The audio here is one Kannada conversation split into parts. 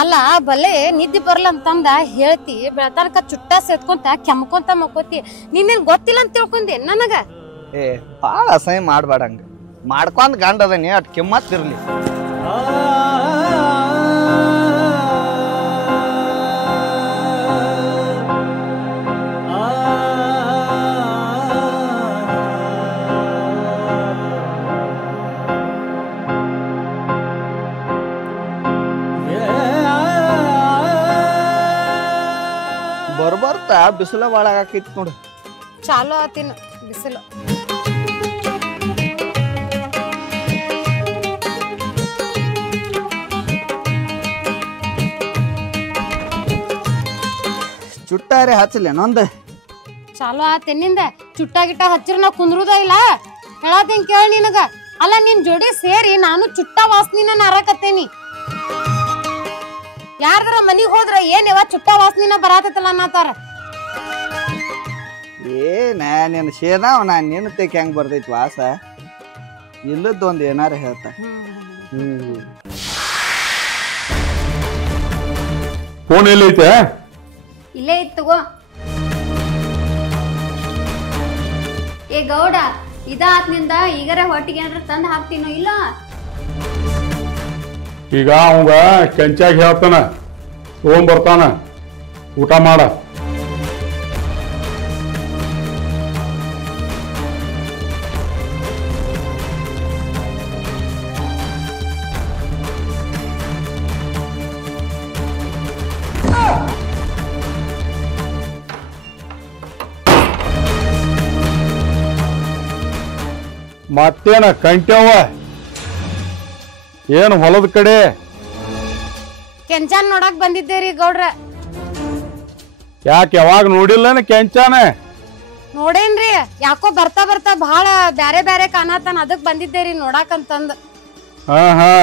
ಅಲ್ಲ ಬಲೆ ನಿದ್ದೆ ಬರ್ಲ ಅಂತಂದ ಹೇಳ್ತಿ ಬೆಳತನಕ ಚುಟ್ಟ ಸೇತ್ಕೊಂತ ಕೆಮ್ಕೊಂತ ಮಕ್ಕೋತಿ ನಿನ್ನೇನ್ ಗೊತ್ತಿಲ್ಲ ಅಂತ ತಿಳ್ಕೊಂಡೆ ನನಗ. ಏ ಭಾಳ ಅಸಹ್ಯ ಮಾಡ್ಬೇಡ ಹಂಗ ಮಾಡ್ಕೊಂಡ್ ಗಂಡ ಅದನಿ ಅಟ್ ಕಿಮ್ಮತ್ತಿರ್ಲಿ. ಬರ್ಬರ್ತಾ ಬಿಸಿಲ ಭಾಳ ಆಗಾಕೈತಿ ನೋಡು. ಚಾಲು ಆತಿನ ಬಿಸಿಲು. ಚುಟ್ಟಾರೆ ಹಚ್ಚಲೇನೊಂದು ಚಾಲು ಆತೆನ್ನಿಂದ ಚುಟ್ಟ ಗಿಟ್ಟ ಹಚ್ಚಿರ ನಾ ಕುಂದ್ರುದ ಇಲ್ಲ ಹೇಳತ್ತೇನ್ ಕೇಳಿ ನಿನಗ. ಅಲ್ಲ ನಿನ್ ಜೋಡಿ ಸೇರಿ ನಾನು ಚುಟ್ಟ ವಾಸನಿನ ನಾರಕತ್ತೇನಿ. ಯಾರ್ದಾರ ಮನಿಗ್ ಹೋದ್ರ ಏನೇವ ಚುಟ್ಟ ವಾಸನಿನ ಬರಾತಲ್ಲ ಅನ್ನತಾರ. ಏನ ನೀನು ಶೇದಾವ ನಾನು ನಿನ್ನ ತೆಕ್ ಹೆಂಗ್ ಬರ್ತೈತಿ ವಾಸ ಇಲ್ಲದೊಂದು ಏನಾರ ಹೇಳ್ತ. ಫೋನ್ ಎಲ್ಲೈತೆ? ಇಲ್ಲೇ ಇತ್ತುಗೋ. ಏ ಗೌಡ ಇದಾತ್ನಿಂದ ಈಗರ ಹೊಟ್ಟಿಗೆ ಏನಾರ ತಂದು ಹಾಕ್ತೀನೋ ಇಲ್ಲ? ಈಗ ಅವಂಗ ಕೆಂಚಾಗಿ ಹೇಳ್ತಾನ ತಗೊಂಬರ್ತಾನ ಊಟ ಮಾಡ. ಮತ್ತೇನ ಕಂಟ್ಯವ ಏನು ಹೊಲದ ಕಡೆ? ಕೆಂಚಾನ್ ನೋಡಕ್ ಬಂದಿದ್ದೇರಿ ಗೌಡ್ರ. ಯಾಕೆ ಯಾವಾಗ ನೋಡಿಲ್ಲನ ಕೆಂಚಾನ? ನೋಡೇನ್ರಿ ಯಾಕೋ ಬರ್ತಾ ಬರ್ತಾ ಬಹಳ ಬ್ಯಾರೆ ಬ್ಯಾರೆ ಕಾಣತಾನ ಅದಕ್ ಬಂದಿದ್ದೇರಿ ನೋಡಾಕಂತಂದ. ಹಾ ಹಾ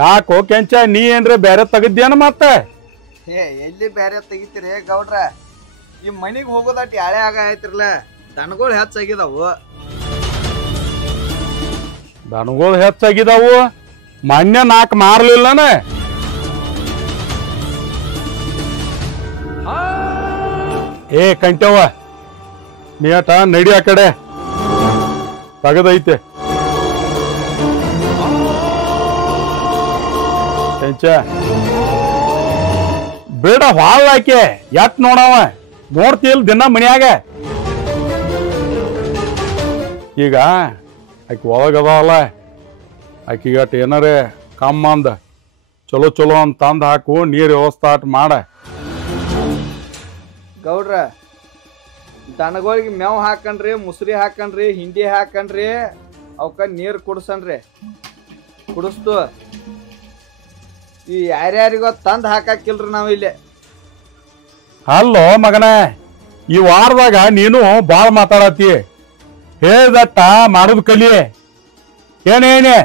ಯಾಕೋ ಕೆಂಚ ನೀ ಏನ್ರ ಬ್ಯಾರೆ ತೆಗದ್ಯಾನ ಮತ್ತ? ಏ ಎಲ್ಲಿ ಬ್ಯಾರೆ ತೆಗಿತೀರಿ ಗೌಡ್ರ? ಈ ಮನಿಗ್ ಹೋಗೋದಟ್ ಯಾಳೆ ಆಗ ಆಯ್ತಿರ್ಲ ದನಗಳು ಹೆಚ್ಚಾಗಿದಾವು. ದನಗಳು ಹೆಚ್ಚಾಗಿದಾವು ಮೊನ್ನೆ 4 ಮಾರ್ಲಿಲ್ಲನ? ಏ ಕಂಟವ್ವ ನೀಟ ನಡಿ ಆ ಕಡೆ ತಗದೈತೆ. ಕೆಂಚ ಬೇಡ ಹಾಳ ಆಕೆ ಎಟ್ ನೋಡವ ನೋಡ್ತಿಲ್ ದಿನ ಮನ್ಯಾಗ. ಈಗ ಆಕಿ ಒಳಗದಾವಲ್ಲ ಆಕಿಗಟ್ ಏನಾರೇ ಕಮ್ಮ ಅಂದ ಚಲೋ ಚಲೋ ಅಂತ ತಂದು ಹಾಕು ನೀರು ವ್ಯವಸ್ಥೆ ಅಟ್ ಮಾಡ. ಗೌಡ್ರ ದನಗಳಿಗೆ ಮೇವ್ ಹಾಕನ್ರಿ, ಮುಸ್ರಿ ಹಾಕನ್ರಿ, ಹಿಂಡಿ ಹಾಕನ್ರಿ, ಅವಕ್ಕ ನೀರು ಕುಡ್ಸನ್ರಿ. ಕುಡಿಸ್ತು ಈ ಯಾರ್ಯಾರಿಗೋ ತಂದು ಹಾಕಿಲ್ರಿ ನಾವು ಇಲ್ಲಿ. ಅಲ್ಲೋ ಮಗನ ಈ ವಾರದಾಗ ನೀನು ಬಾಳ ಮಾತಾಡತಿ. ಹೇಳ್ದಟ್ಟ ಮಾಡೋದ್ ಕಲಿ. ಏನೇನೆ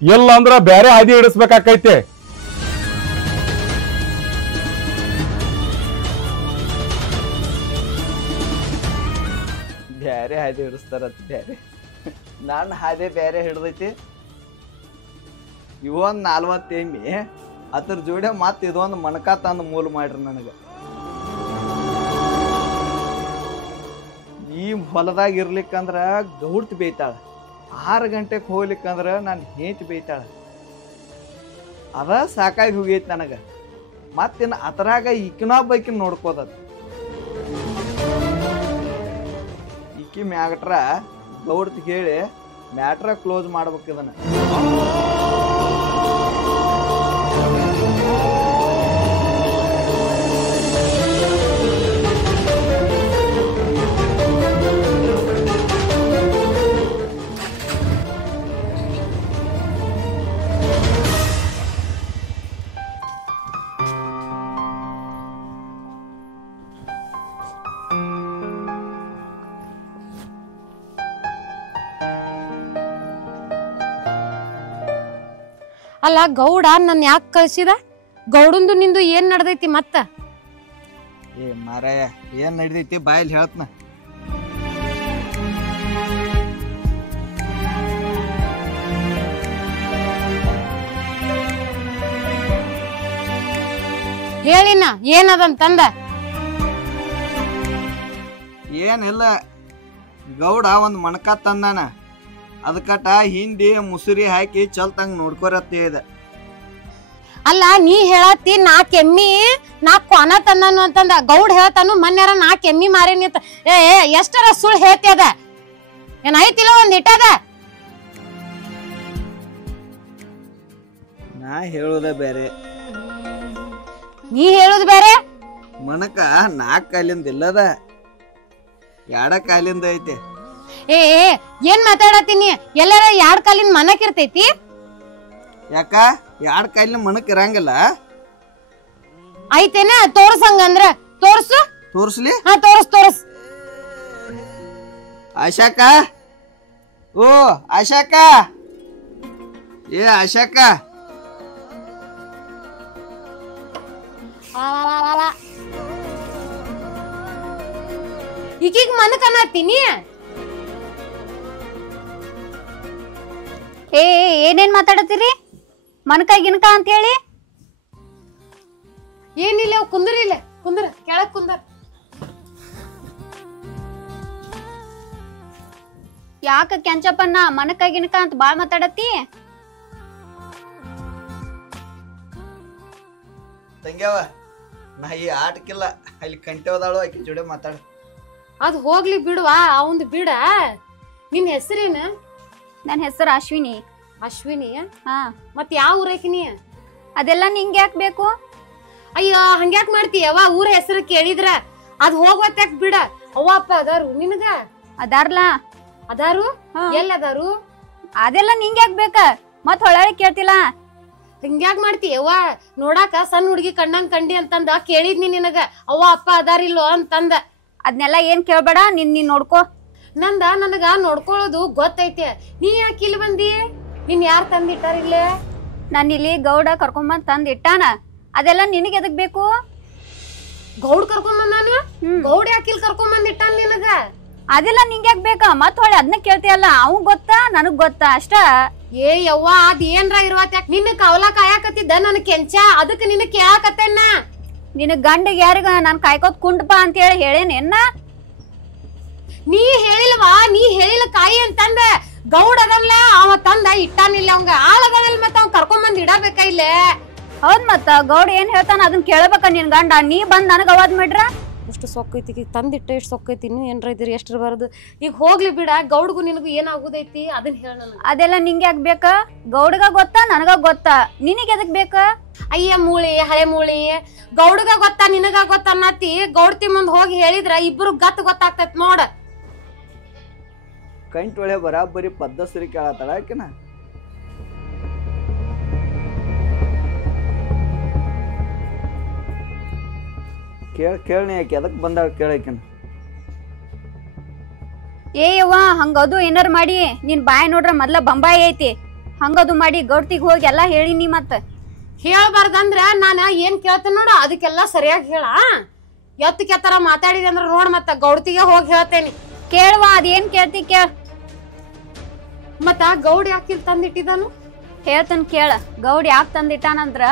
ಇಲ್ಲ ಅಂದ್ರ ಬ್ಯಾರೆ ಹಾದಿ ಹಿಡಿಸ್ಬೇಕಾಕೈತಿ. ಬ್ಯಾರೆ ಹಾದಿ ಹಿಡಿಸ್ತಾರ ಬ್ಯಾರೆ, ನನ್ನ ಹಾದಿ ಬ್ಯಾರೆ ಹಿಡ್ದೈತಿ. ಇವೊಂದು 40 ಎಮ್ಮಿ ಅದ್ರ ಜೋಡಿ ಮತ್ತೆ ಇದೊಂದು ಮಣಕ ತಂದು ಮೂಲ ಮಾಡ್ರಿ ನನಗೆ. ಈ ಹೊಲದಾಗ ಇರ್ಲಿಕ್ಕಂದ್ರ ಗೌಡ್ತಿ ಬೇಯ್ತಾಳ, 6 ಗಂಟೆಗೆ ಹೋಗ್ಲಿಕ್ಕಂದ್ರ ನಾನು ಹೇಂತಿ ಬೇಯ್ತಾಳ. ಅದ ಸಾಕಾಗಿ ಹೋಗೈತಿ ನನಗೆ. ಮತ್ತಿನ್ನು ಅದ್ರಾಗ ಈಕಿನೊಬ್ಬಾಕಿನ ನೋಡ್ಕೋದತ್. ಈಕಿ ಮ್ಯಾಗಟ್ರ ಗೌಡ್ತಿ ಹೇಳಿ ಮ್ಯಾಟ್ರ ಕ್ಲೋಸ್ ಮಾಡ್ಬೇಕು ಇದನ್ನ. ಅಲ್ಲ ಗೌಡ ನನ್ ಯಾಕೆ ಕಳ್ಸಿದ? ಗೌಡಂದು ನಿಂದು ಏನ್ ನಡ್ದೈತಿ ಮತ್ತ? ಏ ಮಾರಾಯ ಏನ್ ನಡ್ದೈತಿ ಬಾಯಲ್ಲಿ ಹೇಳ್ತನ. ಹೇಳಿನ ಏನದಂತಂದ. ಏನಿಲ್ಲ, ಗೌಡ ಒಂದು ಮಣಕ ತಂದಾನ, ಅದಕ್ಕಟ ಹಿಂಡಿ ಮುಸುರಿ ಹಾಕಿ ಚಲ್ತಂಗ್ ನೋಡ್ಕೊರತ್ತೆ ಇದೆ. ಅಲ್ಲ ನೀ ಹೇಳತ್ತಿ 4 ಎಮ್ಮಿ 4 ಕೊನ ತಂದನು ಅಂತಂದ. ಗೌಡ ಹೇಳ್ತಾನು ಮನ್ಯಾರ 4 ಎಮ್ಮಿ ಮಾರೇನಿ ಅಂತ. ಎಷ್ಟರ ಸುಳ್ಳು ಹೇಳ್ತಿ ಅದ? ಏನ್ ಐತಿಲ್ಲ ಒಂದ್ ಇಟ್ಟದ? ನಾ ಹೇಳೋದ ಬೇರೆ, ನೀ ಹೇಳುದು ಬೇರೆ. ಮಣಕ 4 ಕಾಲಿಂದ ಇಲ್ಲದ, 2 ಕಾಲಿಂದ ಐತೆ. ಏನ್ ಮಾತಾಡತ್ತೀನಿ? ಎಲ್ಲಾರ 2 ಕಾಲಿನ ಮನಕ್ ಇರ್ತೈತಿ? ಯಾಕ 2 ಕಾಲಿನ ಮಣಕ್ ಇರಂಗಿಲ್ಲ? ಐತೇನ? ತೋರ್ಸಂಗಂದ್ರ ತೋರ್ಸು. ತೋರ್ಸ್ಲಿ? ಹಾ ತೋರ್ಸ್. ಆಶಾಕ, ಓ ಆಶಾಕ, ಏ ಆಶಾಕ, ಈಗೀಗ ಮನಕ್ ಅನ್ನತ್ತೀನಿ. ಏನೇನ್ ಮಾತಾಡತ್ತೀರಿ? ಮನಕ ಗಿನಕ ಅಂತ ಹೇಳಿ ಏನಿಲ್ಲ, ಕುಂದ್ರಿಲ್ಲ, ಕುಂದ್ರ ಕೆಳಕ್ ಕುಂದ್ರ. ಯಾಕ ಕೆಂಚಪ್ಪನ್ನ ಮನಕ ಗಿನಕ ಅಂತ ಬಾಳ್ ಮಾತಾಡತ್ತಿ? ತಂಗ್ಯಾವ, ನಾ ಈ ಆಟಕ್ಕಿಲ್ಲ, ಅಲ್ಲಿ ಕಂಟೆವದಾಳು, ಆಕಿ ಜೋಡಿ ಮಾತಾಡ. ಅದ್ ಹೋಗ್ಲಿ ಬಿಡುವ, ಅವಂದ್ ಬಿಡ. ನಿನ್ ಹೆಸರೇನ? ನನ್ ಹೆಸರು ಅಶ್ವಿನಿ. ಅಶ್ವಿನಿ? ಹಾ. ಮತ್ ಯಾವ ಊರಕಿನಿ? ಅದೆಲ್ಲ ನಿಂಗೆ ಯಾಕೆ ಬೇಕು? ಅಯ್ಯ ಹಂಗ್ಯಾಕ್ ಮಾಡ್ತೀಯವ್ವ? ಊರ ಹೆಸರು ಕೇಳಿದ್ರ ಅದ್ ಹೋಗ್ವತ್ತಾಕ್ ಬಿಡ. ಅವ್ವ ಅಪ್ಪ ಅದಾರು ನಿನಗ? ಅದಾರ್ಲಾ. ಅದಾರು? ಎಲ್ಲದಾರು? ಅದೆಲ್ಲ ನಿಂಗೆ ಯಾಕೆ ಬೇಕ? ಮತ್ ಹೊಳಳಿ ಕೇಳ್ತಿಲ್ಲ. ಹಿಂಗ್ಯಾಕ್ ಮಾಡ್ತೀಯವ್ವ? ನೋಡಾಕ ಸಣ್ಣ ಹುಡುಗಿ ಕಂಡಂಗ್ ಕಂಡಿ ಅಂತಂದ ಕೇಳಿದ್ನಿ ನಿನಗ. ಅವ್ವ ಅಪ್ಪ ಅದಾರಿಲ್ಲೋ ಅಂತಂದ. ಅದ್ನೆಲ್ಲ ಏನ್ ಕೇಳ್ಬೇಡ, ನೀನ್ ನೋಡ್ಕೋ. ನನಗ ನೋಡ್ಕೊಳ್ಳೋದು ಗೊತ್ತೈತೆ. ನೀ ಯಾಕೆ ಇಲ್ಲಿ ಬಂದಿ? ನಿನ್ ಯಾರ್ ತಂದಿಟ್ಟಾರಿಲ್ಲೇ? ನಾನು ಇಲ್ಲಿ ಗೌಡ ಕರ್ಕೊಂಬಂದ್ ತಂದ್ ಇಟ್ಟಾನ. ಅದೆಲ್ಲ ನಿನಗೆ ಎದಕ್ ಬೇಕು? ಗೌಡ್ ಕರ್ಕೊಂಬಂದಾನ? ಗೌಡ ಯಾಕಿಲ್ ಕರ್ಕೊಂಬಂದಿಟ್ಟಾನ ನಿನಗ? ಅದೆಲ್ಲ ನಿಂಗೆ ಯಾಕೆ ಬೇಕಾ? ಮತ್ ಹೊಳೆ ಅದನ್ನ ಕೇಳ್ತಿಯಲ್ಲ. ಅವ್ ಗೊತ್ತಾ ನನಗ್ ಗೊತ್ತಾ ಅಷ್ಟ. ಏ ಯವ್ವ, ಅದ್ ಏನ್ರ ಇರುವತ್ ಯಾಕ ನಿನ್ನ ಕವಲ ಕಾಯಕತ್ತಿದ್ದ ನನ್ ಕೆಂಚ, ಅದಕ್ಕೆ ನಿನ್ನ ಕೇಳಾಕತ್ತೇನ. ನಿನ್ ಗಂಡಿಗೆ ಯಾರಿಗ ನಾನ್ ಕಾಯ್ಕೋತ್ ಕುಂಡ್ಪಾ ಅಂತ ಹೇಳಿ ಹೇಳೇನೇನ? ನೀ ಹೇಳಿಲ್ವಾ? ನೀ ಹೇಳಿಲ್ಲ ಕಾಯಿ ಅಂತಂದ. ಗೌಡ ಅದನ್ಲ ಅವ ತಂದ ಇಟ್ಟಾನಿಲ್ಲ. ಅವಂಗ ಆಳದಲ್ಲ, ಮತ್ತ ಅವ್ ಕರ್ಕೊಂಬಂದ್ ಇಡಬೇಕ ಇಲ್ಲೇ. ಹೌದ್ ಮತ್ತ ಗೌಡ ಏನ್ ಹೇಳ್ತಾನ ಅದನ್ ಕೇಳಬೇಕ ನಿನ್ ಗಂಡ. ನೀ ಬಂದ್ ನನಗ್ ಅವಾಜ್ ಮಾಡ್ರ? ಎಷ್ಟು ಸೊಕ್ಕೈತಿ ಈಗ ತಂದಿಟ್ಟ, ಎಷ್ಟು ಸೊಕ್ಕೈತಿ. ನೀವು ಏನ್ರ ಇದ್ರಿ ಎಷ್ಟ್ರ ಬರದು. ಈಗ ಹೋಗ್ಲಿ ಬಿಡ, ಗೌಡ್ಗೂ ನಿನಗೂ ಏನಾಗುದೈತಿ ಅದನ್ನ ಹೇಳ ನನಗ. ಅದೆಲ್ಲ ನಿಂಗೆ ಯಾಕೆ ಬೇಕ? ಗೌಡಗ ಗೊತ್ತಾ ನನಗ ಗೊತ್ತಾ? ನಿನಗೆ ಎದಕ್ ಬೇಕ? ಅಯ್ಯ ಮೂಳಿ, ಹಳೆ ಮೂಳಿ, ಗೌಡಗ ಗೊತ್ತಾ ನಿನಗ ಗೊತ್ತಾ ಅನ್ನತಿ. ಗೌಡ್ತಿ ಮುಂದ್ ಹೋಗಿ ಹೇಳಿದ್ರ ಇಬ್ರು ಗತ್ ಗೊತ್ತಾಗ್ತೈತ್ ನೋಡ. ಕಂಟೊಳೆ ಬರಾಬರಿ ಪದ್ದಸರಿ ಕೇಳತ್ತಾಳ ಆಕಿನ. ಕೇಳಿ ಯಾಕೆ ಎದಕ್ ಬಂದಾಳ ಕೇಳಕಿನ. ಏಯವ್ವ, ಹಂಗದು ಏನಾರ ಮಾಡಿ ನಿನ್ ಬಾಯ್ ನೋಡ್ರ ಮೊದ್ಲ ಬಂಬಾಯಿ ಐತಿ. ಹಂಗದು ಮಾಡಿ ಗೌಡ್ತಿಗ್ ಹೋಗಿ ಎಲ್ಲಾ ಹೇಳಿನಿ. ಮತ್ತ ಹೇಳ್ಬಾರ್ದಂದ್ರ ನಾನ ಏನ್ ಕೇಳ್ತೇನೆ ನೋಡ, ಅದಕ್ಕೆಲ್ಲಾ ಸರಿಯಾಗಿ ಹೇಳ. ಎತ್ತ ಕೆತ್ತರ ಮಾತಾಡಿದೆ ಅಂದ್ರ ನೋಡ್, ಮತ್ತ ಗೌಡ್ತಿಗೆ ಹೋಗಿ ಹೇಳ್ತೇನಿ. ಕೇಳುವ, ಅದೇನ್ ಕೇಳ್ತಿ ಕೇಳ. ಮತ್ತ ಗೌಡ್ ಯಾಕಿಲ್ ತಂದಿಟ್ಟಿದಾನು? ಹೇಳ್ತನ್ ಕೇಳ. ಗೌಡ್ ಯಾಕೆ ತಂದಿಟ್ಟಾನಂದ್ರ,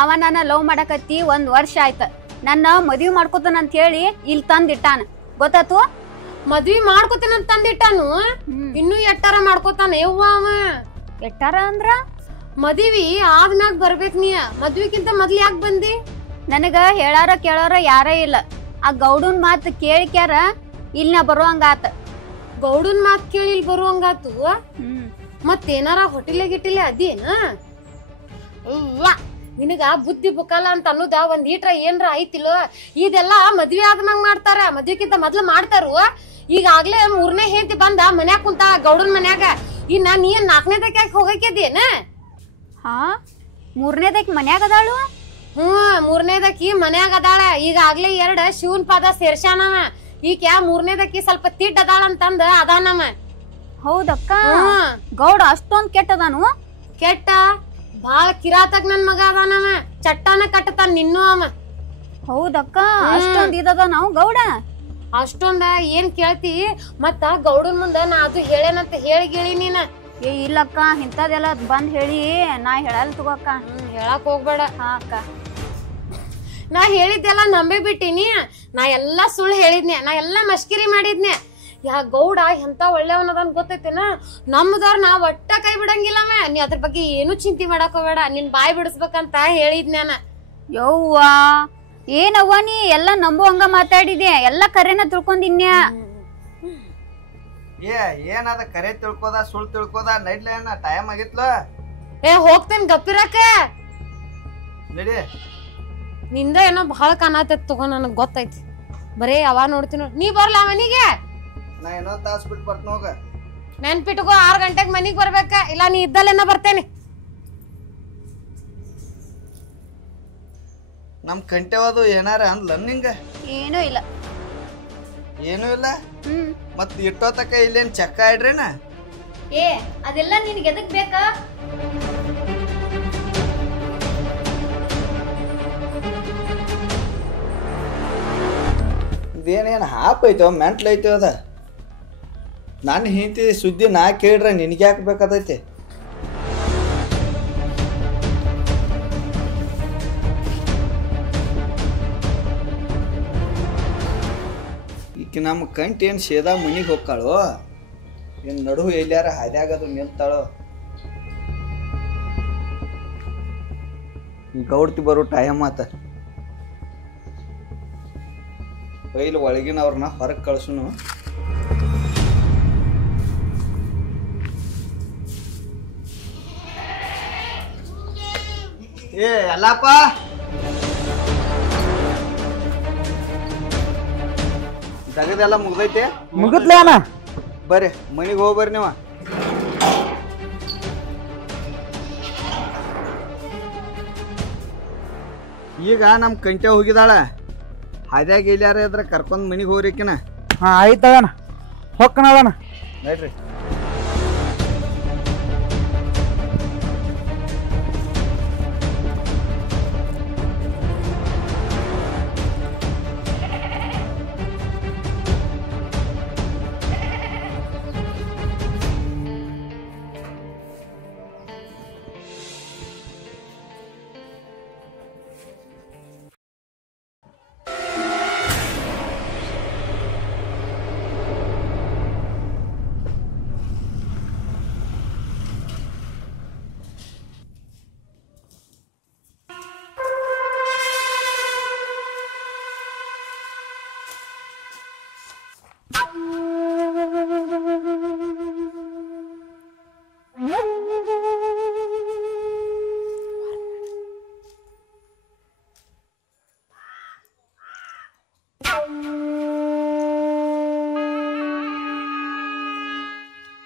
ಅವ ನನ್ನ ಲವ್ ಮಾಡಕತ್ತಿ 1 ವರ್ಷ ಆಯ್ತ. ನನ್ನ ಮದ್ವಿ ಮಾಡ್ಕೋತಾನ ಅಂತ ಹೇಳಿ ಇಲ್ಲಿ ತಂದಿಟ್ಟಾನ. ಗೊತ್ತಾತು? ಮದ್ವಿ ಮಾಡ್ಕೋತೇನಂತ ತಂದಿಟ್ಟಾನು? ಇನ್ನು ಎಟ್ಟಾರ ಮಾಡ್ಕೋತಾನ ಯವ್ವ ಅವ. ಎಟ್ಟಾರ ಅಂದ್ರ ಮದ್ವಿ ಆದ್ಮ್ಯಾಗ ಬರ್ಬೇಕ್ ನೀ. ಮದ್ವಿಗಿಂತ ಮೊದ್ಲು ಯಾಕೆ ಬಂದಿ? ನನಗ ಹೇಳಾರ ಕೇಳಾರ ಯಾರ ಇಲ್ಲ. ಆ ಗೌಡನ್ ಮಾತ್ ಕೇಳಿಕ್ಯಾರ ಇಲ್ಲಿ ನಾ ಬರುವಂಗಾತ. ಗೌಡನ್ ಮಾತ್ ಕೇಳಿ ಇಲ್ಲಿ ಬರುವಂಗಾತು? ಮತ್ತೇನಾರ ಹೊಟಿಲೆ ಗಿಟಿಲೆ ಅದೇನ? ನಿನಗ ಬುದ್ಧಿ ಬುಕ್ಕಲ್ಲ ಅಂತ ಅನ್ನೋದ ಒಂದ್ ಈಟ್ರ ಏನ್ರ ಐತಿಲ್ಲೋ? ಇದೆಲ್ಲಾ ಮದ್ವಿ ಆದ್ಮ್ಯಾಗ ಮಾಡ್ತಾರ, ಮದ್ವಿಕ್ಕಿಂತ ಮೊದ್ಲು ಮಾಡ್ತಾರು. ಈಗಾಗ್ಲೇ 3ನೇ ಹೆಂಡತಿ ಬಂದ ಮನ್ಯಾಗ ಕುಂತ ಗೌಡನ್ ಮನ್ಯಾಗ. ಇನ್ನ ನೀ 4ನೇದಕ್ಕೆ ಹೋಗಕ್ಯದೇನ? ಹಾ, 3ನೇದಕ್ಕೆ ಮನ್ಯಾಗ ಅದಾಳು. 3ನೇದಕ್ಕಿ ಮನ್ಯಾಗ ಅದಾಳ. ಈಗಾಗ್ಲೇ 2 ಶಿವನ್ ಪಾದ ಸೇರ್ಸಾನವ. ಈಗ 3ನೇದಕ್ಕಿ ಸ್ವಲ್ಪ ತಿಡ್ ಅದಾಳ ಅಂತಂದ ಅದಾನವ. ಹೌದಕ್ಕ? ಗೌಡ ಅಷ್ಟೊಂದ್ ಕೆಟ್ಟದಾನು? ಕೆಟ್ಟ ಬಾಳ ಕಿರಾತಕ್ ನನ್ ಮಗ ಅದಾನವ. ಚಟ್ಟಾನ ಕಟ್ಟತಾನ ನಿನ್ನೂ ಅವ. ಹೌದಕ್ಕ? ಅಷ್ಟೊಂದ್ ಇದದ ನಾವು ಗೌಡ? ಅಷ್ಟೊಂದ ಏನ್ ಕೇಳ್ತಿ? ಮತ್ತ ಗೌಡನ್ ಮುಂದ ನಾ ಅದು ಹೇಳೇನಂತ ಹೇಳಿ ನೀನ. ಏ ಇಲ್ಲಕ್ಕ, ಇಂಥದೆಲ್ಲ ಬಂದ್ ಹೇಳಿ ನಾ ಹೇಳಲ್ ತಗೋಕ್ಕ. ಹೇಳಕ್ ಹೋಗ್ಬೇಡ. ಹಾ ಅಕ್ಕ. ನಾ ಹೇಳಿದ್ದೆಲ್ಲ ನಂಬಿ ಬಿಟ್ಟಿನಿ. ನಾ ಎಲ್ಲಾ ಸುಳ್ಳು ಹೇಳಿದ್ನೆ, ನಾ ಎಲ್ಲಾ ಮಸ್ಕಿರಿ ಮಾಡಿದ್ನೆ. ಯಾ ಗೌಡ ಎಂತ ಒಳ್ಳೆಯವನದನ್ ಗೊತ್ತೈತೇನ? ನಮ್ದವ್ರ ನಾ ಒಟ್ಟ ಕೈ ಬಿಡಂಗಿಲ್ಲವ. ನೀ ಅದ್ರ ಬಗ್ಗೆ ಏನು ಚಿಂತೆ ಮಾಡಕ್ ಹೋಗ್ಬೇಡ, ನಿನ್ ಬಾಯಿ ಬಿಡಿಸ್ಬೇಕಂತ ಹೇಳಿದ್ನ. ಯವ್ವ ಏನವ್ವ ನೀ ಎಲ್ಲ ನಂಬುವಂಗ ಮಾತಾಡಿದೆ, ಎಲ್ಲ ಕರೆನ ತಿಳ್ಕೊಂಡಿನ್ಯಾ. ಏನದ ಕರೆ ತಿಳ್ಕೋದ ಸುಳ್ಳು ತಿಳ್ಕೋದ ನೈಡ್ಲೇನ ಟೈಮ್ ಆಗಿತ್ಲ. ಹೋಗ್ತೇನ್ ಗಪ್ಪಿರಕ. ನಡಿ. ನಿಂದ ಏನೋ ಬಹಳ ಕಾಣತೈತ್ ತಗೋ, ನನಗ್ ಗೊತ್ತೈತಿ. ಬರೇ ಅವ ನೋಡ್ತೀನಿ. ನೀ ಬರ್ಲ ಮನಿಗೆ? ನಾ ಏನೋ ತಾಸ್ ಬಿಟ್ಟು ಬರ್ತ ಹೋಗ. ನೆನ್ಪಿಟ್ಕೋ 6 ಗಂಟೆಗೆ ಮನಿಗ್ ಬರ್ಬೇಕ, ಇಲ್ಲ ನೀ ಇದ್ದಲ್ಲೇನ ಬರ್ತೇನೆ. ನಮ್ ಕಂಟೆವದು ಏನಾರ ಅಂದ್ಲ ನಿಂಗ? ಏನೂ ಇಲ್ಲ. ಏನೂ ಇಲ್ಲ? ಮತ್ ಇಟ್ಟೋತಕ ಇಲ್ಲೇನ್ ಚಕ್ಕ ಇಡ್ರೇನ? ಅದೆಲ್ಲ ನಿನ್ಗೆ ಎದಕ್ ಬೇಕಾ? ಇದೇನೇನು ಹಾಪ್ ಐತೋ ಮೆಂಟ್ಲ್ ಐತೋ ಅದ. ನಾನು ಹಿಂತಿ ಸುದ್ದಿ ನಾ ಕೇಳ್ರೆ ನಿನಗೆ ಯಾಕೆ ಬೇಕಾದೈತಿ? ಈಗ ನಮ್ಮ ಕಂಟಿ ಏನು ಸೇದಾ ಮನಿಗೆ ಹೋಗ್ಕಾಳು, ಏನು ನಡು ಎಲ್ಲಾರ ಹಾದ್ಯಾಗದು ನಿಲ್ತಾಳೋ? ಗೌಡ್ತಿ ಬರೋ ಟೈಮ್ ಆತ. ಇಲ್ಲಿ ಒಳಗಿನವ್ರನ್ನ ಹೊರಗೆ ಕಳ್ಸುನು. ಎಲ್ಲಪ್ಪ ತಗದೆಲ್ಲ ಮುಗ್ದೈತೆ? ಮುಗಿದ್ಲೇನ? ಬರ್ರಿ ಮನಿಗೆ ಹೋಗ್ಬರ್ರಿ ನೀವ. ಈಗ ನಮ್ಮ ಕಂಟೆ ಹೋಗಿದಾಳ, ಹಾದ್ಯಾಗ ಇಲ್ಲಾರ ಇದ್ರೆ ಕರ್ಕೊಂಡ್ ಮನಿಗೆ ಹೋಗ್ರಿಕಿನ. ಹಾ ಆಯ್ತದನ, ಹೊಕ್ಕನದನ ನಡ್ರಿ.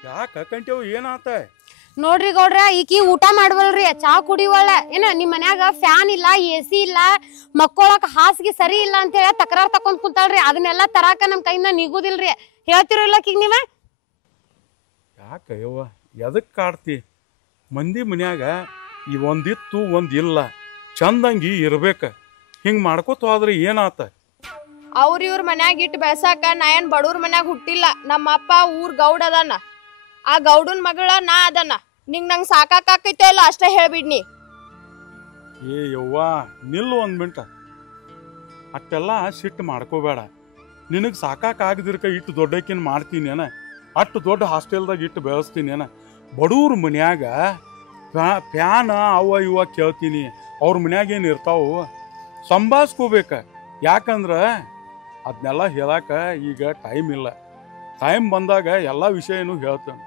ಯಾಕ ಕಂಟೇವ್ ಏನಾತ? ನೋಡ್ರಿ ಗೌಡ್ರ, ಈಕಿ ಊಟ ಮಾಡ್ವಲ್ರಿ, ಚಾ ಕುಡಿವಳ. ಏನ ನಿಮ್ ಮನ್ಯಾಗ ಫ್ಯಾನ್ ಇಲ್ಲ, AC ಇಲ್ಲ, ಮಕ್ಕೊಳಕ್ ಹಾಸಿಗೆ ಸರಿ ಇಲ್ಲ ಅಂತ ಹೇಳಿ ತಕರಾರ್ ತಕೊಂಡ್ ಕುಂತಾಳ್ರಿ. ಅದನ್ನೆಲ್ಲ ತರಾಕ ನಮ್ ಕೈಯಿಂದ ನಿಗುದಿಲ್ರಿ. ಹೇಳ್ತಿರಲ್ಲ ಈಗ ನೀವ? ಯಾಕ ಯವ್ವ ಎದಕ್ ಕಾಡ್ತಿ? ಮಂದಿ ಮನ್ಯಾಗ ಈ ಒಂದಿತ್ತು ಒಂದಿಲ್ಲ, ಚಂದಂಗಿ ಇರ್ಬೇಕ. ಹಿಂಗ್ ಮಾಡ್ಕೋತ ಹೋದ್ರೆ ಏನಾತ? ಇವ್ರ ಮನ್ಯಾಗ ಇಟ್ಟು ಬೆಳ್ಸಾಕ ನಾ ಏನ್ ಬಡವ್ರ ಮನ್ಯಾಗ ಹುಟ್ಟಿಲ್ಲ. ನಮ್ಮ ಅಪ್ಪ ಊರ್ ಗೌಡ್ ಅದಾನ, ಆ ಗೌಡನ್ ಮಗಳ ನಾ ಅದನ್ನ. ನಂಗ್ ಸಾಕಾಕೈತೋ ಇಲ್ಲ ಅಷ್ಟೇ ಹೇಳ್ಬಿಡ್ನಿ. ಏ ಯವ್ವ ನಿಲ್ಲು ಒಂದ್ ಮಿಂಟ, ಅಷ್ಟೆಲ್ಲ ಸಿಟ್ಟು ಮಾಡ್ಕೋಬೇಡ. ನಿನಗ್ ಸಾಕಾಗದಿರ್ಕ ಇಟ್ಟು ದೊಡ್ಡಕಿನ್ ಮಾಡ್ತೀನಿ ಏನ, ಅಷ್ಟು ದೊಡ್ಡ ಹಾಸ್ಟೆಲ್ದಾಗ ಇಟ್ಟು ಬೆಳೆಸ್ತೀನಿ ಏನ. ಬಡವ್ರ ಮನ್ಯಾಗ ಫ್ಯಾನ್ ಅವ ಇವ ಕೇಳ್ತೀನಿ, ಅವ್ರ ಮನ್ಯಾಗ ಏನು ಇರ್ತಾವು, ಸಂಭಾಳಿಸ್ಕೋಬೇಕ. ಯಾಕಂದ್ರ ಅದನ್ನೆಲ್ಲ ಹೇಳಾಕ ಈಗ ಟೈಮ್ ಇಲ್ಲ. ಟೈಮ್ ಬಂದಾಗ ಎಲ್ಲ ವಿಷಯನೂ ಹೇಳ್ತೇನೆ.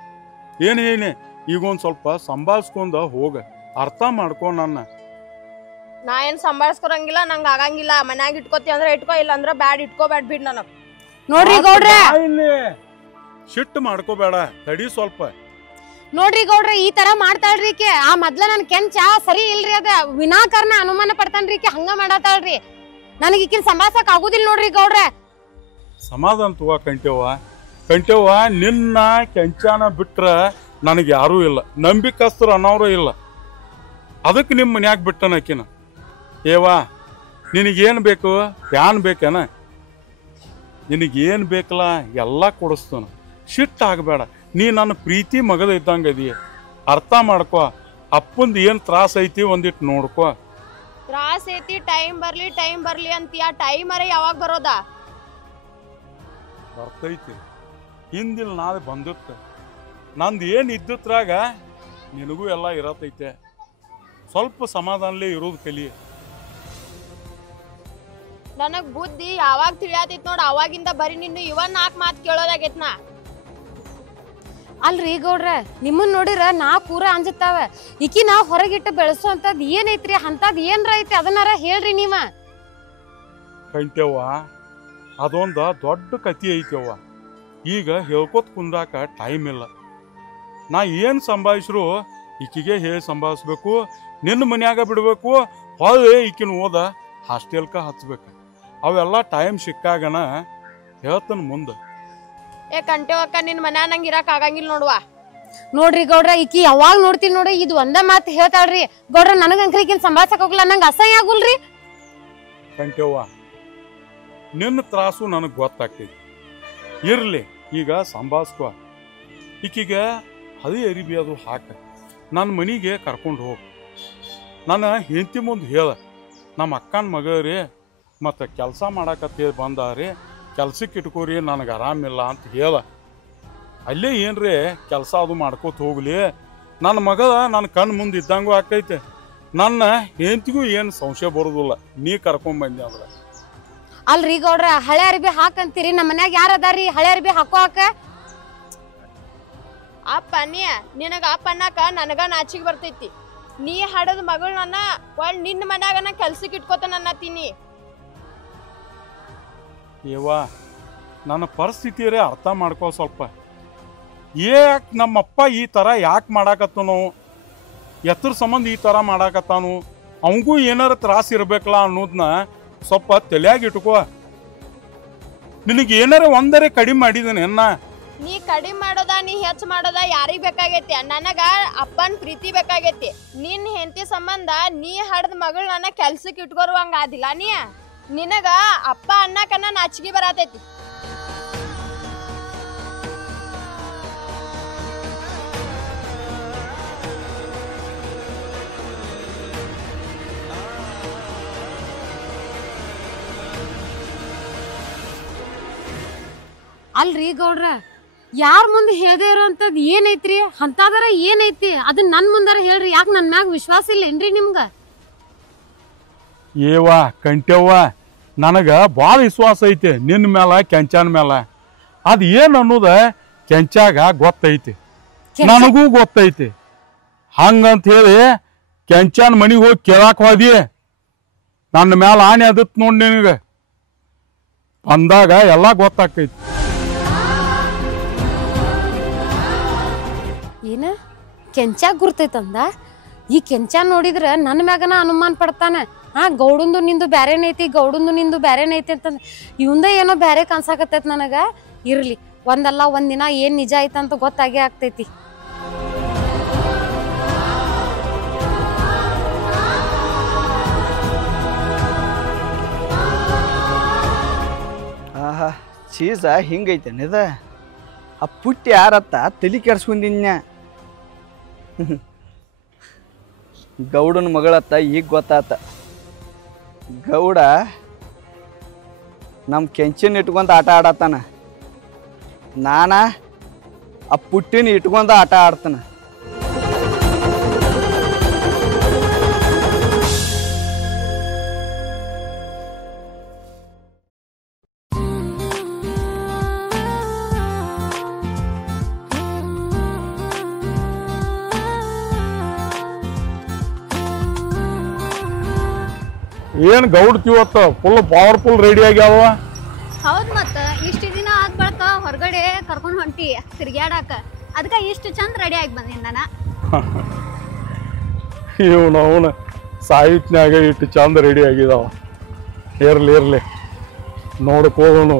ಏನು ಹೇಳಿ ಈಗ ಒಂದು ಸ್ವಲ್ಪ ಸಂಭಾಳಿಸ್ಕೊಂಡ ಹೋಗ, ಅರ್ಥ ಮಾಡ್ಕೊ ನನ್ನ. ನಾ ಏನ್ ಸಂಭಾಳಿಸ್ಕೊರಂಗಿಲ್ಲ, ನಂಗೆ ಆಗಂಗಿಲ್ಲ. ಮನ್ಯಾಗ ಇಟ್ಕೋತಿ ಅಂದ್ರೆ ಇಟ್ಕೋ, ಇಲ್ಲ ಅಂದ್ರೆ ಬ್ಯಾಡ್ ಇಟ್ಕೋಬ್ಯಾಡ್ ಬಿಡ್ ನನಗ್. ನೋಡ್ರಿ ಗೌಡ್ರ, ಸಿಟ್ಟು ಮಾಡ್ಕೋಬೇಡ, ತಡಿ ಸ್ವಲ್ಪ. ನೋಡ್ರಿ ಗೌಡ್ರ, ಈ ತರ ಮಾಡ್ತಾಳ್ರಿ ಈಕೆ. ಆ ಮೊದ್ಲ ನನ್ ಕೆಂಚ ಸರಿ ಇಲ್ರಿ, ಅದ ವಿನಾಕಾರಣ ಅನುಮಾನ ಪಡ್ತಾನ್ರಿ ಈಕೆ, ಹಂಗ ಮಾಡತಾಳ್ರಿ. ನನಗೆ ಈಕಿನ ಸಂಭಾಳ್ಸಕ್ ಆಗುದಿಲ್ಲ ನೋಡ್ರಿ ಗೌಡ್ರ. ಸಮಾಧಾನ ತಗೋ ಕಂಟೇವ, ನಿನ್ನ ಕೆಂಚಾನ ಬಿಟ್ರ ನನಗೆ ಯಾರೂ ಇಲ್ಲ, ನಂಬಿಕಸ್ತರು ಅನ್ನೋರು ಇಲ್ಲ. ಅದಕ್ಕೆ ನಿಮ್ಮ ಮನ್ಯಾಗ ಬಿಟ್ಟನಕಿನ. ಏವಾ ನಿನಗೇನು ಬೇಕು? ಫ್ಯಾನ್ ಬೇಕೇನ? ನಿನಗೇನು ಬೇಕಲ್ಲ ಎಲ್ಲ ಕೊಡಿಸ್ತಾನ. ಸಿಟ್ಟಾಗಬೇಡ, ನೀ ನನ್ನ ಪ್ರೀತಿ ಮಗದ ಇದ್ದಂಗೆ ಅದೀಯ. ಅರ್ಥ ಮಾಡ್ಕೊ, ಅಪ್ಪಂದು ಏನು ತ್ರಾಸ ಐತಿ ಒಂದಿಟ್ಟು ನೋಡ್ಕೊ. ತ್ರಾಸ ಐತಿ, ಟೈಮ್ ಬರ್ಲಿ ಅಂತೀಯ. ಟೈಮರ ಯಾವಾಗ ಬರೋದ? ಬರ್ತೈತಿ, ಹಿಂದಿಲ್ ನಾಳೆ ಬಂದಿತ್ತ. ನಂದು ಏನು ಇದ್ದತ್ರಾಗ ನಿನಗೂ ಎಲ್ಲ ಇರತೈತೆ. ಸ್ವಲ್ಪ ಸಮಾಧಾನಲೇ ಇರೋದು ಕಲಿ. ನನಗ್ ಬುದ್ಧಿ ಯಾವಾಗ ತಿಳಿಯಾತೈತಿ ನೋಡ್, ಅವಾಗಿಂದ ಬರೀ ನಿನ್ನ ಇವನ್ 4 ಮಾತು ಕೇಳೋದಾಗೈತ್ ನಾ. ಅಲ್ರಿ ಗೌಡ್ರ, ನಿಮ್ಮನ್ ನೋಡಿರ ನಾ ಪೂರ ಅಂಜತಾವ. ಈಕಿ ನಾವ್ ಹೊರಗಿಟ್ಟು ಬೆಳೆಸೋಂಥದ್ ಏನೈತ್ರಿ? ಅಂತದ್ ಏನ್ರ ಐತಿ ಅದನ್ನಾರ ಹೇಳ್ರಿ ನೀವ. ಕಂಟ್ಯವ್ವ, ಅದೊಂದು ದೊಡ್ಡ ಕತಿ ಐತವ್ವ. ಈಗ ಹೇಳ್ಕೊತ ಕುಂದಾಕ ಟೈಮ್ ಇಲ್ಲ. ನಾ ಏನು ಸಂಭಾಯಿಸ್ರು ಈಕಿಗೆ ಹೇಳಿ ಸಂಭಾಯಿಸ್ಬೇಕು. ನಿನ್ನ ಮನ್ಯಾಗ ಬಿಡ್ಬೇಕು, ಹೊಳ್ಳಿ ಈಕಿನ ಓದ ಹಾಸ್ಟೆಲ್ಕ ಹಚ್ಬೇಕು. ಅವೆಲ್ಲ ಟೈಮ್ ಸಿಕ್ಕಾಗನ ಹೇಳ್ತಾನ ಮುಂದೆ. ಏ ಕಂಟೆವಕ್ಕ, ನಿನ್ ಮನ್ಯಾಗ ನಂಗೆ ಇರಕ್ ಆಗಂಗಿಲ್ಲ ನೋಡುವ. ನೋಡ್ರಿ ಗೌಡ್ರ, ಈಕಿ ಯಾವಾಗ ನೋಡ್ತೀನಿ ನೋಡಿ ಇದು ಒಂದ ಮಾತು ಹೇಳ್ತಾಳ್ರಿ ಗೌಡ್ರ. ನನಗ ಅಂಕ್ರಿಕಿನ್ ಸಂಭಾಳ್ಸಕ್ ಹೋಗ್ಲ, ನಂಗೆ ಅಸಹ್ಯ ಆಗುಲ್ರಿ. ಕಂಟ್ಯವ್ವ, ನಿನ್ನ ತ್ರಾಸು ನನಗೆ ಗೊತ್ತಾಗ್ತೈತಿ. ಇರ್ಲಿ, ಈಗ ಸಂಭಾಳಿಸ್ಕೊ. ಈಕಿಗೆ ಹದಿ ಅರಿಬಿ ಅದು ಹಾಕ, ನನ್ನ ಮನೆಗೆ ಕರ್ಕೊಂಡು ಹೋಗು. ನನ್ನ ಹೆಂಡತಿ ಮುಂದೆ ಹೇಳ, ನಮ್ಮ ಅಕ್ಕನ ಮಗರಿ ಮತ್ತು ಕೆಲಸ ಮಾಡಾಕತ್ತೇಳಿ ಬಂದಾರಿ, ಕೆಲ್ಸಕ್ಕೆ ಇಟ್ಕೋರಿ, ನನಗೆ ಆರಾಮಿಲ್ಲ ಅಂತ ಹೇಳ. ಅಲ್ಲೇ ಏನ್ರಿ ಕೆಲಸ ಅದು ಮಾಡ್ಕೋತ ಹೋಗ್ಲಿ. ನನ್ನ ಮಗ ನನ್ನ ಕಣ್ಣು ಮುಂದೆ ಇದ್ದಂಗೂ ಆಕೈತೆ. ನನ್ನ ಹೆಂಡತಿಗೂ ಏನು ಸಂಶಯ ಬರೋದಿಲ್ಲ ನೀ ಕರ್ಕೊಂಡ್ಬಂದೆ ಅಂದ್ರೆ. ಅಲ್ರಿ ಗೌಡ್ರ, ಹಳೆ ಅರಿಬಿ ಹಾಕಂತೀರಿ, ನಮ್ಮ ಮನ್ಯಾಗ ಯಾರ ಅದಾರಿ ಹಳೆ ಅರಿಬಿ ಹಾಕೋ ಹಾಕ? ಅಪ್ಪ ನಿನಗ ಅಪ್ಪ ಅನ್ನಕ ನನಗ ನಾಚಿಗೆ ಬರ್ತೈತಿ. ನೀ ಹಡದ ಮಗಳನ್ನ ನಿನ್ನ ಮನ್ಯಾಗನ ಕೆಲ್ಸಕ್ಕೆ ಇಟ್ಕೋತಾನ ಅನ್ನತೀನಿ. ಏವಾ, ನನ್ನ ಪರಿಸ್ಥಿತಿಯರೇ ಅರ್ಥ ಮಾಡ್ಕೋ ಸ್ವಲ್ಪ. ಯಾಕೆ ನಮ್ಮಪ್ಪ ಈ ಥರ ಯಾಕೆ ಮಾಡಾಕತ್ತನು, ಎತ್ತರ ಸಂಬಂಧ ಈ ಥರ ಮಾಡಾಕತ್ತಾನು, ಅವಂಗೂ ಏನಾರ ತ್ರಾಸ ಇರ್ಬೇಕಲ್ಲ ಅನ್ನೋದನ್ನ ಸ್ವಲ್ಪ ತಲೆಯಾಗಿ ಇಟ್ಕೋ. ನಿನಗೆ ಏನಾರ ಒಂದರೆ ಕಡಿಮೆ ಮಾಡಿದನೆ ಅನ್ನ. ನೀ ಕಡಿಮೆ ಮಾಡೋದ, ನೀ ಹೆಚ್ಚು ಮಾಡೋದ ಯಾರಿಗ್ ಬೇಕಾಗೈತಿ? ನನಗ ಅಪ್ಪನ ಪ್ರೀತಿ ಬೇಕಾಗೈತಿ. ನಿನ್ ಹೆಂಡತಿ ಸಂಬಂಧ ನೀ ಹಡದ ಮಗಳನ್ನ ಕೆಲ್ಸಕ್ಕೆ ಇಟ್ಕೋರುವಂಗ ಆದಿಲ್ಲ. ನಿನಗ ಅಪ್ಪ ಅನ್ನಕನ್ನ ನಾಚಿಗೆ ಬರತೈತಿ. ಅಲ್ರಿ ಗೌಡ್ರ, ಯಾರ ಮುಂದೆ ಹೇಳ್ದೆ ಇರೋಂಥದ್ ಏನೈತ್ರಿ? ಅಂತದರ ಏನೈತಿ ಅದನ್ನ ನನ್ ಮುಂದಾರ ಹೇಳ್ರಿ. ಯಾಕೆ ನನ್ ಮ್ಯಾಗ ವಿಶ್ವಾಸ ಇಲ್ಲ ಏನ್ರಿ ನಿಮ್ಗ? ಏವಾ ಕಂಟ್ಯವ್ವ, ನನಗೆ ಭಾಳ ವಿಶ್ವಾಸ ಐತಿ ನಿನ್ನ ಮೇಲೆ, ಕೆಂಚಾನ ಮೇಲೆ. ಅದು ಏನು ಅನ್ನೋದ ಕೆಂಚಾಗ ಗೊತ್ತೈತಿ, ನನಗೂ ಗೊತ್ತೈತಿ. ಹಂಗಂತ ಹೇಳಿ ಕೆಂಚಾನ ಮನೆಗೆ ಹೋಗಿ ಕೇಳಾಕ ಹೋದಿ, ನನ್ನ ಮೇಲೆ ಆನೆ ಅದತ್ ನೋಡಿ. ನಿನಗೆ ಬಂದಾಗ ಎಲ್ಲ ಗೊತ್ತಾಕೈತಿ. ಏನ ಕೆಂಚಾಗ ಗುರ್ತೈತಂದ? ಈ ಕೆಂಚಾ ನೋಡಿದ್ರ ನನ್ನ ಮ್ಯಾಗನ ಅನುಮಾನ ಪಡ್ತಾನ. ಗೌಡಂದು ನಿಂದು ಬ್ಯಾರೇನೈತಿ, ಗೌಡಂದು ನಿಂದು ಬ್ಯಾರೇನೈತಿ ಅಂತಂದ ಇವಂದ ಏನೋ ಬ್ಯಾರೆ ಕನ್ಸಾಕತ್ತೈತಿ ನನಗ. ಇರ್ಲಿ, ಒಂದಲ್ಲ ಒಂದಿನ ಏನ್ ನಿಜ ಐತಂತ ಗೊತ್ತಾಗೇ ಆಗ್ತೈತಿ. ಆಹಾ, ಚೀಸ ಹಿಂಗೈತೇನ ಇದ? ಆ ಪುಟ್ಟಿ ಯಾರತ್ತ ತಲೆ ಕೆಡ್ಸ್ಕೊಂಡಿನ್ಯ. ಗೌಡನ ಮಗಳತ್ತ ಈಗ ಗೊತ್ತಾತ. ಗೌಡ ನಮ್ಮ ಕೆಂಚಿನ ಇಟ್ಕೊಂತ ಆಟ ಆಡತ್ತಾನ, ನಾನ ಆ ಪುಟ್ಟಿನ ಇಟ್ಕೊಂತ ಆಟ ಆಡ್ತಾನ. ಏನು ಗೌಡ್ತಿವತ್ತ ಫುಲ್ ಪವರ್ಫುಲ್ ರೆಡಿ ಆಗ್ಯಾವ. ಹೌದ್, ಮತ್ತ ಇಷ್ಟ ದಿನ ಆದ್ ಬಳಕ ಹೊರಗಡೆ ಕರ್ಕೊಂಡ್ ಹೊಂಟಿ ತಿರ್ಗ್ಯಾಡಾಕ, ಅದಕ್ಕ ಇಷ್ಟ ಚಂದ ರೆಡಿ ಆಗಿ ಬಂದಿನ ನಾನು. ಇವನು ಸಾಹಿತ್ಯಾಗ ಇಟ್ಟು ಚಂದ ರೆಡಿ ಆಗಿದಾವ. ಇರ್ಲಿ ನೋಡ್ಕೋನು